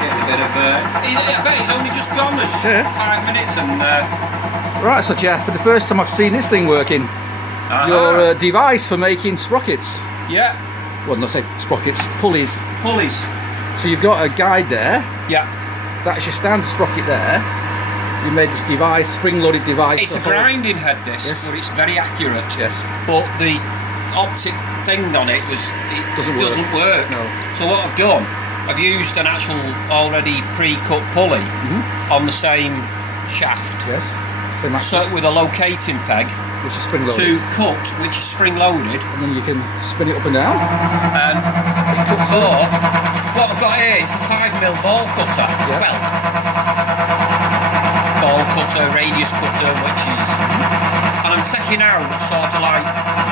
Getting a bit of I bet it's only just gone. Yeah. 5 minutes and. Right, so Jeff, for the first time I've seen this thing working. Your device for making sprockets. Yeah. Well, not say sprockets, pulleys. Pulleys. So you've got a guide there. Yeah. That's your standard sprocket there. You made this device, spring-loaded device. It's a grinding head, this, yes. but it's very accurate. Yes. But the optic thing on it doesn't work. No. So what I've done, I've used an actual already pre-cut pulley on the same shaft. Yes. So with a locating peg. Which is spring-loaded. To cut, which is spring-loaded. And then you can spin it up and down. And what I've got here is a 5mm ball cutter. Yeah. Well, ball cutter, radius cutter, which is... And I'm taking out sort of like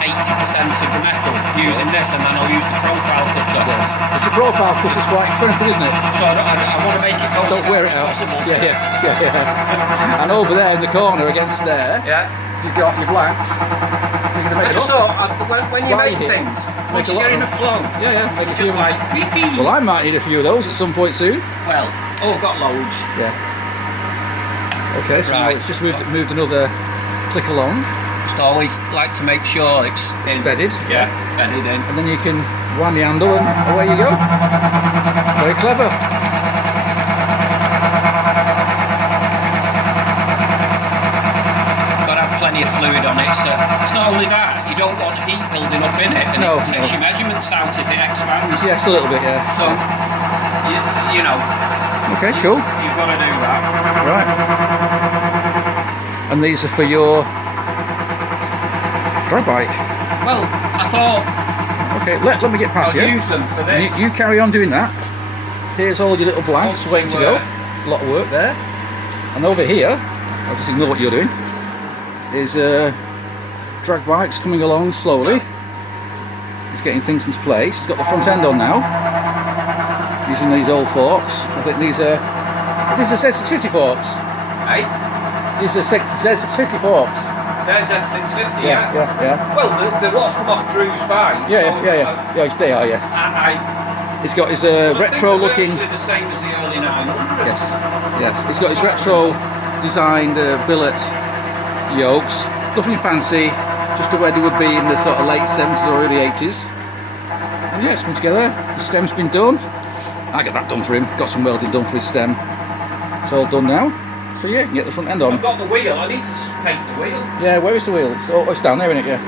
80% of the metal using this, and then I'll use the profile cutter. Yes. But your profile cutter is quite expensive, isn't it? So I want to make it go Don't wear it out. possible. Yeah. And over there in the corner against there, you've got your blanks. So you're going to make it So when you make here, things, once you get in a flow, make a few. just like beep. Well, I might need a few of those at some point soon. Well, I've got loads. Yeah. Okay, so now it's just moved another click along. Just always like to make sure it's bedded. Yeah, bedded in. And then you can wind the handle and away you go. Very clever. Plenty of fluid on it, so it's not only that, you don't want heat building up in it, and it takes your measurements out if it expands. Yes, a little bit, yeah. So, you know. Okay, cool. You've got to do that. Right. And these are for your drag bike. Well, I thought... Okay, let me get past you. I'll use them for this. You carry on doing that. Here's all your little blanks waiting to go. A lot of work there. And over here, I'll just ignore what you're doing, is drag bikes coming along slowly. He's getting things into place. He's got the front end on now, using these old forks. I think these are Z650 forks. Hey? These are Z650 forks. They're Z650, yeah. Well, they won't come off Drew's bike. Yeah, they are, yes. He's got his retro looking... the same as the early 900. Yes. He's got his retro designed billet yokes, nothing fancy, just the way they would be in the sort of late 70s or early 80s. And yeah, it's come together. The stem's been done. I got that done for him. Got some welding done for his stem. It's all done now. So yeah, you can get the front end on. I've got the wheel. I need to paint the wheel. Yeah, where is the wheel? It's down there, isn't it? Yeah.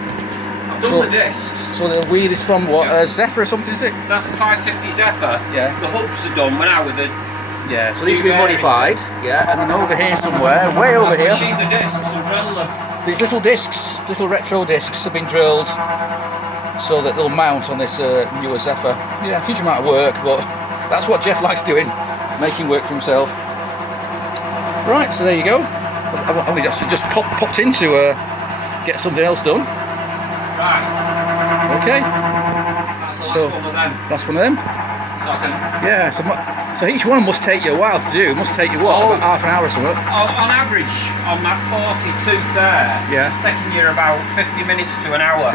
I've done the discs. So the wheel is from what? Zephyr or something, is it? That's a 550 Zephyr. Yeah. The hubs are done now with the... Yeah, so these have been modified. Yeah, and then over here somewhere, way over here. Machine the discs and drill them. These little discs, little retro discs, have been drilled so that they'll mount on this newer Zephyr. Yeah, a huge amount of work, but that's what Jeff likes doing, making work for himself. Right, so there you go. I've only actually just popped in to get something else done. Right. Okay. That's the last one of them. Last one of them? Yeah, so each one must take you a while to do. Must take you what, about half an hour or something? On average, on that 40 tooth there, it's taking you about 50 minutes to an hour.